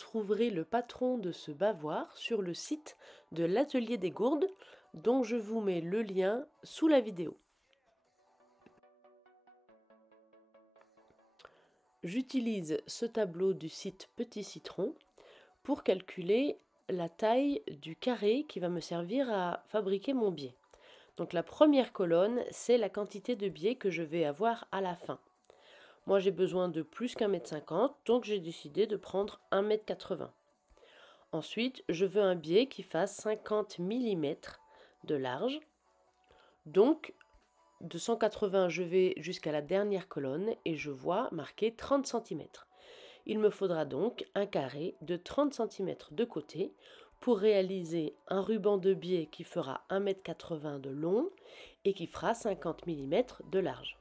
trouverez le patron de ce bavoir sur le site de l'Atelier des Gourdes, dont je vous mets le lien sous la vidéo. J'utilise ce tableau du site Petit Citron pour calculer la taille du carré qui va me servir à fabriquer mon biais. Donc la première colonne, c'est la quantité de biais que je vais avoir à la fin. Moi j'ai besoin de plus qu'1,50 m, donc j'ai décidé de prendre 1,80 m. Ensuite, je veux un biais qui fasse 50 mm de large. Donc de 180, je vais jusqu'à la dernière colonne et je vois marqué 30 cm. Il me faudra donc un carré de 30 cm de côté pour réaliser un ruban de biais qui fera 1,80 m de long et qui fera 50 mm de large.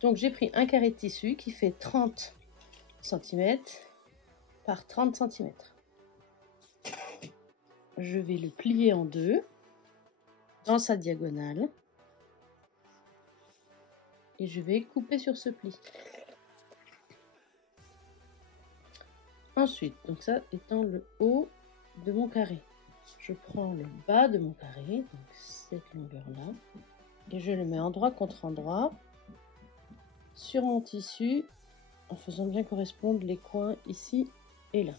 Donc j'ai pris un carré de tissu qui fait 30 cm par 30 cm. Je vais le plier en deux dans sa diagonale et je vais couper sur ce pli. Ensuite, donc ça étant le haut de mon carré, je prends le bas de mon carré, donc cette longueur-là, et je le mets endroit contre endroit sur mon tissu en faisant bien correspondre les coins ici et là.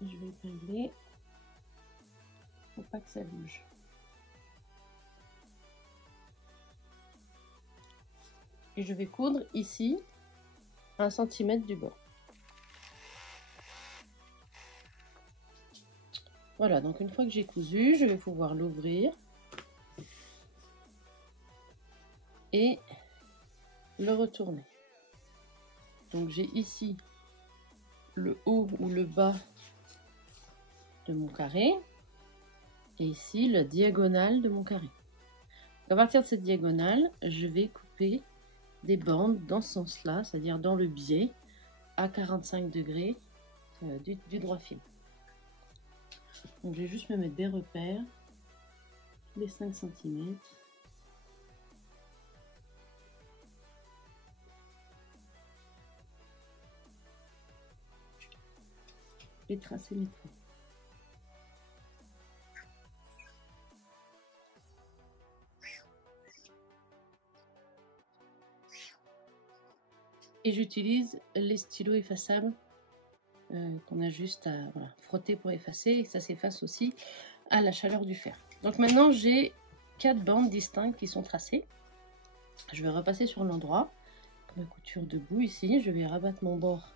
Je vais épingler pour pas que ça bouge. Et je vais coudre ici 1 cm du bord. Voilà, donc une fois que j'ai cousu, je vais pouvoir l'ouvrir et le retourner. Donc j'ai ici le haut ou le bas de mon carré et ici la diagonale de mon carré. Donc à partir de cette diagonale, je vais couper des bandes dans ce sens-là, c'est-à-dire dans le biais à 45 degrés du droit fil. Donc je vais juste me mettre des repères, les 5 cm. Et tracer mes traits. Et j'utilise les stylos effaçables qu'on a juste à frotter pour effacer et que ça s'efface aussi à la chaleur du fer. Donc maintenant j'ai 4 bandes distinctes qui sont tracées. Je vais repasser sur l'endroit, ma couture debout ici, je vais rabattre mon bord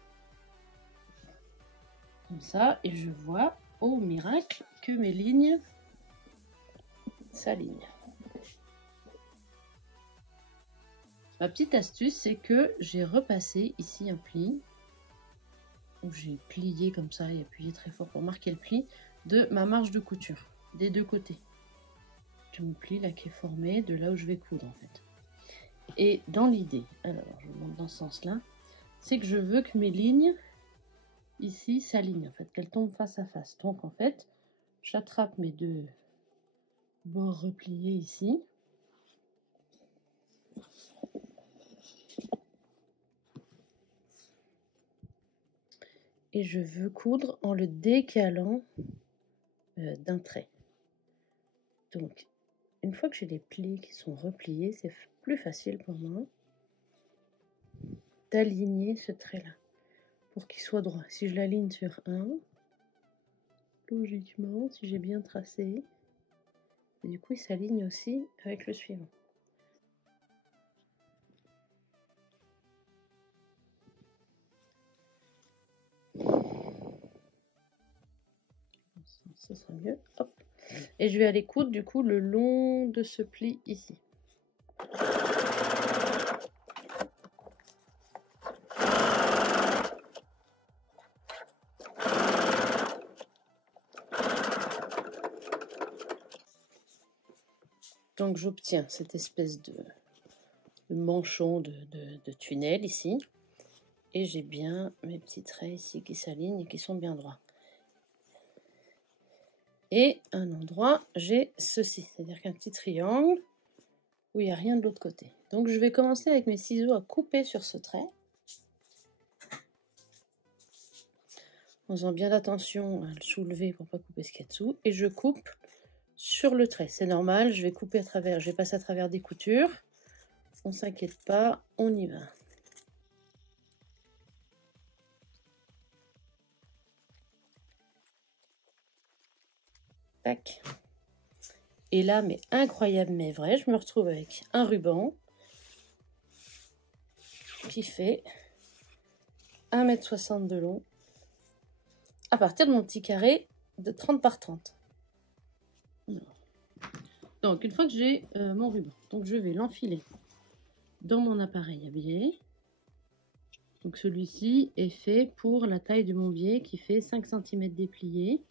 comme ça et je vois, oh miracle, que mes lignes s'alignent. Ma petite astuce, c'est que j'ai repassé ici un pli, où j'ai plié comme ça et appuyé très fort pour marquer le pli de ma marge de couture, des deux côtés. J'ai mon pli là qui est formé de là où je vais coudre en fait. Et dans l'idée, alors je vous montre dans ce sens-là, c'est que je veux que mes lignes ici s'alignent en fait, qu'elles tombent face à face. Donc en fait, j'attrape mes deux bords repliés ici. Et je veux coudre en le décalant d'un trait. Donc, une fois que j'ai les plis qui sont repliés, c'est plus facile pour moi d'aligner ce trait-là pour qu'il soit droit. Si je l'aligne sur un, logiquement, si j'ai bien tracé, et du coup, il s'aligne aussi avec le suivant. Ça sera mieux. Hop. Et je vais aller coudre du coup le long de ce pli ici. Donc j'obtiens cette espèce de manchon de tunnel ici. Et j'ai bien mes petits traits ici qui s'alignent et qui sont bien droits. Et à un endroit, j'ai ceci, c'est-à-dire qu'un petit triangle où il n'y a rien de l'autre côté. Donc je vais commencer avec mes ciseaux à couper sur ce trait. en faisant bien attention à le soulever pour ne pas couper ce qu'il y a dessous. Et je coupe sur le trait. C'est normal, je vais couper à travers, je vais passer à travers des coutures. On s'inquiète pas, on y va. Tac. Et là, mais incroyable mais vrai, je me retrouve avec un ruban qui fait 1,60 m de long à partir de mon petit carré de 30 par 30. Donc, une fois que j'ai mon ruban, donc je vais l'enfiler dans mon appareil à biais. Donc, celui-ci est fait pour la taille de mon biais qui fait 5 cm déplié.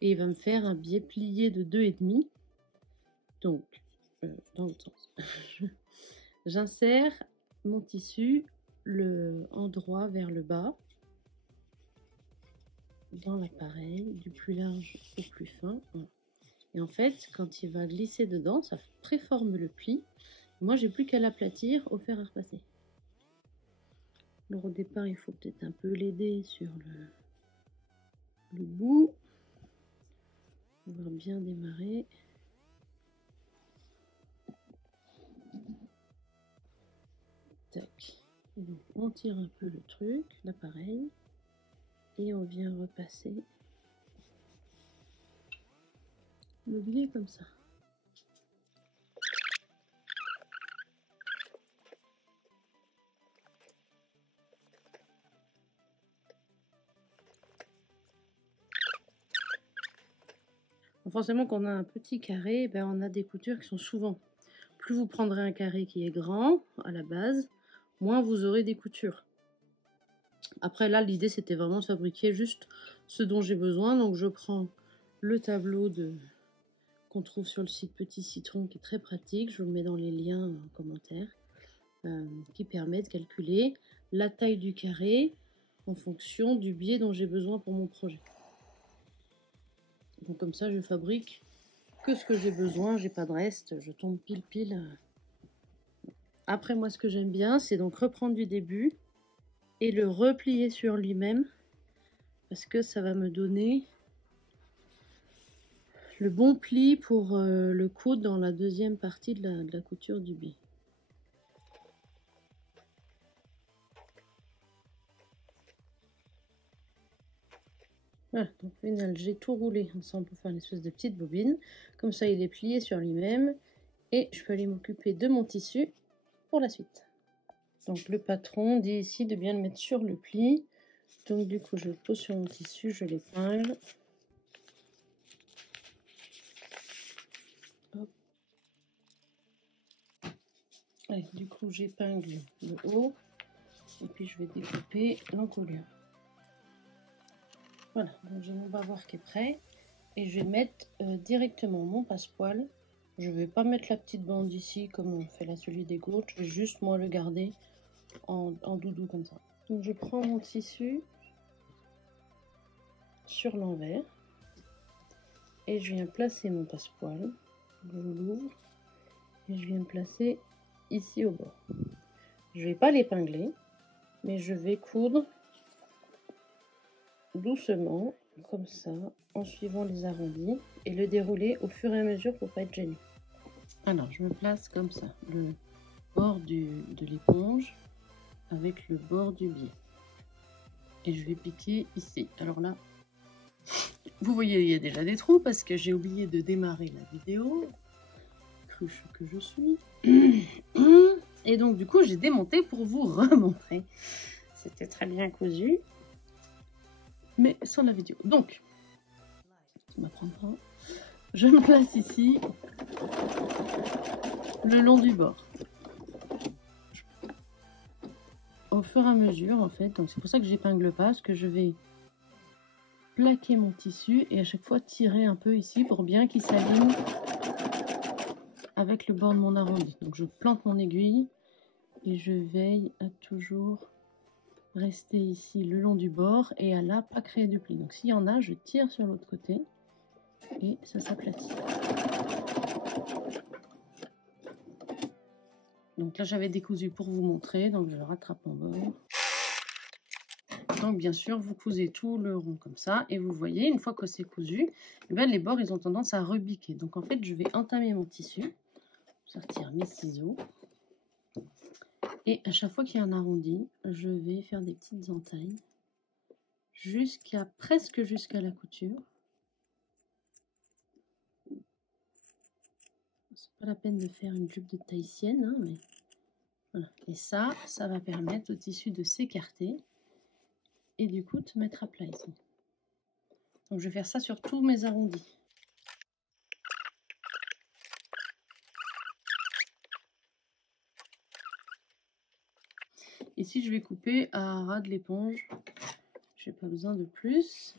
Et il va me faire un biais plié de 2,5. Donc, dans l'autre sens. J'insère mon tissu en droit vers le bas dans l'appareil, du plus large au plus fin. Voilà. Et en fait, quand il va glisser dedans, ça préforme le pli. Moi, j'ai plus qu'à l'aplatir au fer à repasser. Alors, au départ, il faut peut-être un peu l'aider sur le bout. On va bien démarrer. Tac. Et donc, on tire un peu le truc, l'appareil, et on vient repasser le biais comme ça. Forcément, quand on a un petit carré, ben, on a des coutures qui sont souvent. Plus vous prendrez un carré qui est grand à la base, moins vous aurez des coutures. Après là, l'idée c'était vraiment de fabriquer juste ce dont j'ai besoin. Donc je prends le tableau qu'on trouve sur le site Petit Citron qui est très pratique. Je vous le mets dans les liens en commentaire. Qui permet de calculer la taille du carré en fonction du biais dont j'ai besoin pour mon projet. Donc comme ça, je fabrique que ce que j'ai besoin, j'ai pas de reste, je tombe pile. Après, moi, ce que j'aime bien, c'est donc reprendre du début et le replier sur lui-même parce que ça va me donner le bon pli pour le coudre dans la deuxième partie de la couture du biais. Voilà, donc final, j'ai tout roulé ensemble pour faire une espèce de petite bobine. Comme ça, il est plié sur lui-même. Et je peux aller m'occuper de mon tissu pour la suite. Donc le patron dit ici de bien le mettre sur le pli. Donc du coup, je le pose sur mon tissu, je l'épingle. Allez, du coup, j'épingle le haut. Et puis, je vais découper l'encolure. Voilà, donc j'ai mon bavard qui est prêt. Et je vais mettre directement mon passepoil. Je ne vais pas mettre la petite bande ici comme on fait là celui des gourdes. Je vais juste moi le garder en doudou comme ça. Donc je prends mon tissu sur l'envers. Et je viens placer mon passepoil. Je l'ouvre. Et je viens le placer ici au bord. Je ne vais pas l'épingler. Mais je vais coudre doucement, comme ça, en suivant les arrondis, et le dérouler au fur et à mesure pour ne pas être gêné. Alors, je me place comme ça, le bord de l'éponge avec le bord du biais. Et je vais piquer ici. Alors là, vous voyez, il y a déjà des trous parce que j'ai oublié de démarrer la vidéo. Cruche que je suis. Et donc, du coup, j'ai démonté pour vous remontrer. C'était très bien cousu. Mais sans la vidéo. Donc, ça m'apprendra. Je me place ici, le long du bord. Au fur et à mesure, en fait, donc c'est pour ça que j'épingle pas, parce que je vais plaquer mon tissu et à chaque fois tirer un peu ici pour bien qu'il s'aligne avec le bord de mon arrondi. Donc je plante mon aiguille et je veille à toujours rester ici le long du bord et à là pas créer de pli. Donc s'il y en a, je tire sur l'autre côté et ça s'aplatit. Donc là j'avais décousu pour vous montrer, donc je rattrape mon bord. Donc bien sûr, vous cousez tout le rond comme ça. Et vous voyez, une fois que c'est cousu, eh bien, les bords, ils ont tendance à rebiquer. Donc en fait, je vais entamer mon tissu, sortir mes ciseaux. Et à chaque fois qu'il y a un arrondi, je vais faire des petites entailles presque jusqu'à la couture. C'est pas la peine de faire une jupe de tahitienne, hein, mais voilà. Et ça va permettre au tissu de s'écarter et du coup de mettre à plat ici. Donc je vais faire ça sur tous mes arrondis. Ici je vais couper à ras de l'éponge. J'ai pas besoin de plus.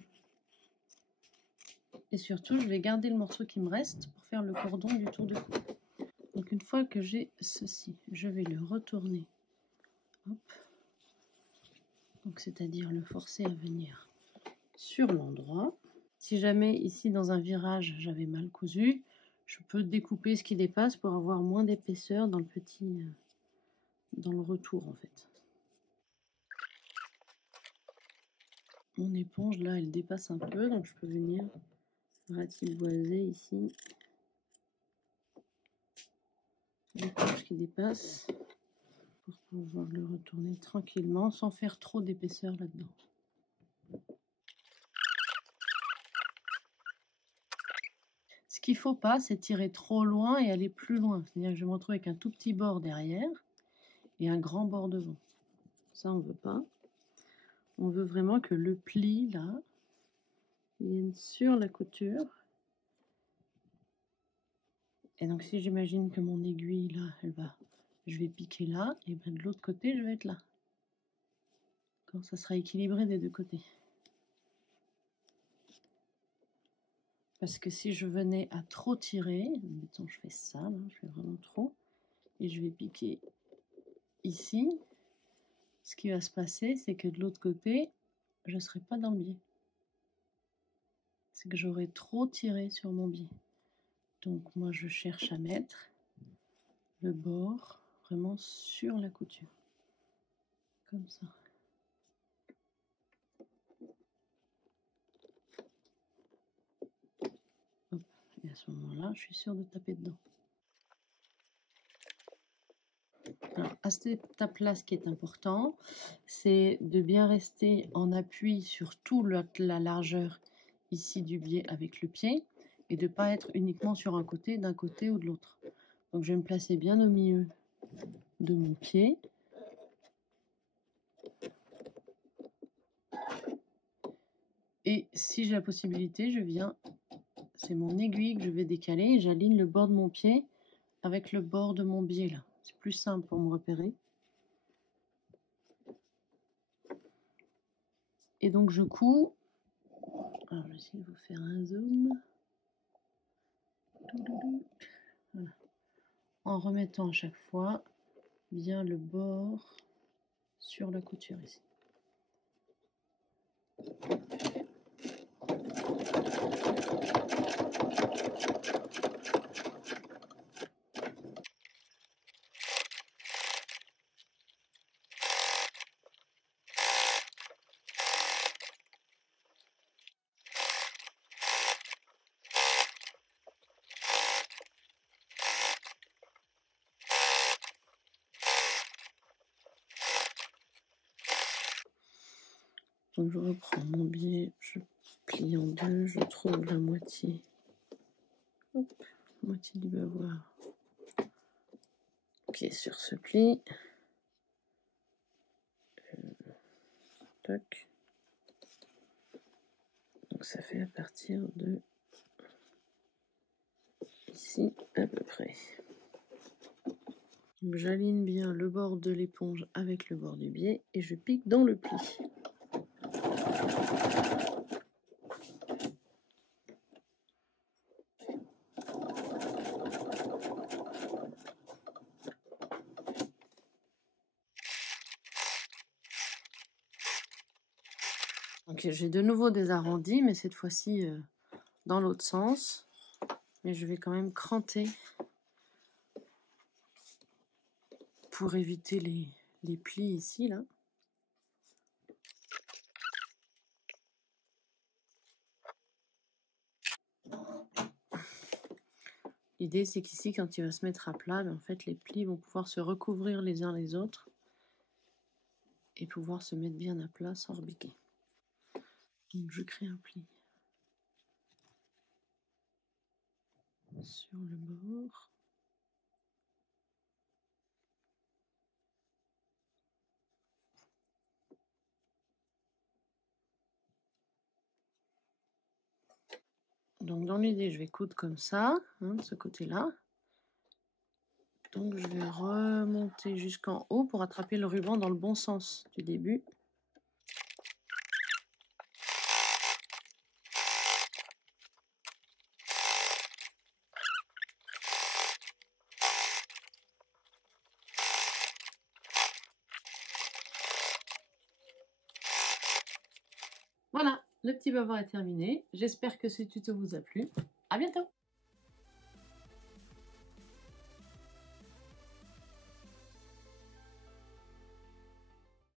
Et surtout je vais garder le morceau qui me reste pour faire le cordon du tour de cou. Donc une fois que j'ai ceci, je vais le retourner. Hop. Donc c'est-à-dire le forcer à venir sur l'endroit. Si jamais ici dans un virage j'avais mal cousu, je peux découper ce qui dépasse pour avoir moins d'épaisseur dans le retour en fait. Mon éponge là elle dépasse un peu, donc je peux venir ratiboiser ici l'éponge qui dépasse pour pouvoir le retourner tranquillement sans faire trop d'épaisseur là-dedans. Ce qu'il ne faut pas, c'est tirer trop loin et aller plus loin. C'est-à-dire que je vais me retrouver avec un tout petit bord derrière et un grand bord devant. Ça, on ne veut pas. On veut vraiment que le pli, là, vienne sur la couture. Et donc, si j'imagine que mon aiguille, là, je vais piquer là, et bien de l'autre côté, je vais être là. Quand ça sera équilibré des deux côtés. Parce que si je venais à trop tirer, mettons, je fais ça, là, je fais vraiment trop, et je vais piquer ici, ce qui va se passer, c'est que de l'autre côté, je ne serai pas dans le biais. C'est que j'aurai trop tiré sur mon biais. Donc moi, je cherche à mettre le bord vraiment sur la couture. Comme ça. Hop. Et à ce moment-là, je suis sûre de taper dedans. Alors, à cette étape-là, ce qui est important, c'est de bien rester en appui sur toute la largeur ici du biais avec le pied et de ne pas être uniquement sur un côté, d'un côté ou de l'autre. Donc je vais me placer bien au milieu de mon pied. Et si j'ai la possibilité, je viens, c'est mon aiguille que je vais décaler et j'aligne le bord de mon pied avec le bord de mon biais là. C'est plus simple pour me repérer. Et donc je couds. Alors je vais essayer de vous faire un zoom. Voilà. En remettant à chaque fois bien le bord sur la couture ici. Donc je reprends mon biais, je plie en deux, je trouve la moitié. Hop, moitié du bavoir qui est sur ce pli. Tac. Donc ça fait à partir de ici à peu près. Donc j'aligne bien le bord de l'éponge avec le bord du biais et je pique dans le pli. Donc j'ai de nouveau des arrondis, mais cette fois-ci dans l'autre sens. Mais je vais quand même cranter pour éviter les plis ici là. L'idée, c'est qu'ici, quand il va se mettre à plat, en fait, les plis vont pouvoir se recouvrir les uns les autres et pouvoir se mettre bien à plat sans rebiquer. Donc, je crée un pli sur le bord. Donc, dans l'idée, je vais coudre comme ça, de ce côté-là. Donc, je vais remonter jusqu'en haut pour attraper le ruban dans le bon sens du début. Voilà, le petit bavard est terminé. J'espère que ce tuto vous a plu. À bientôt!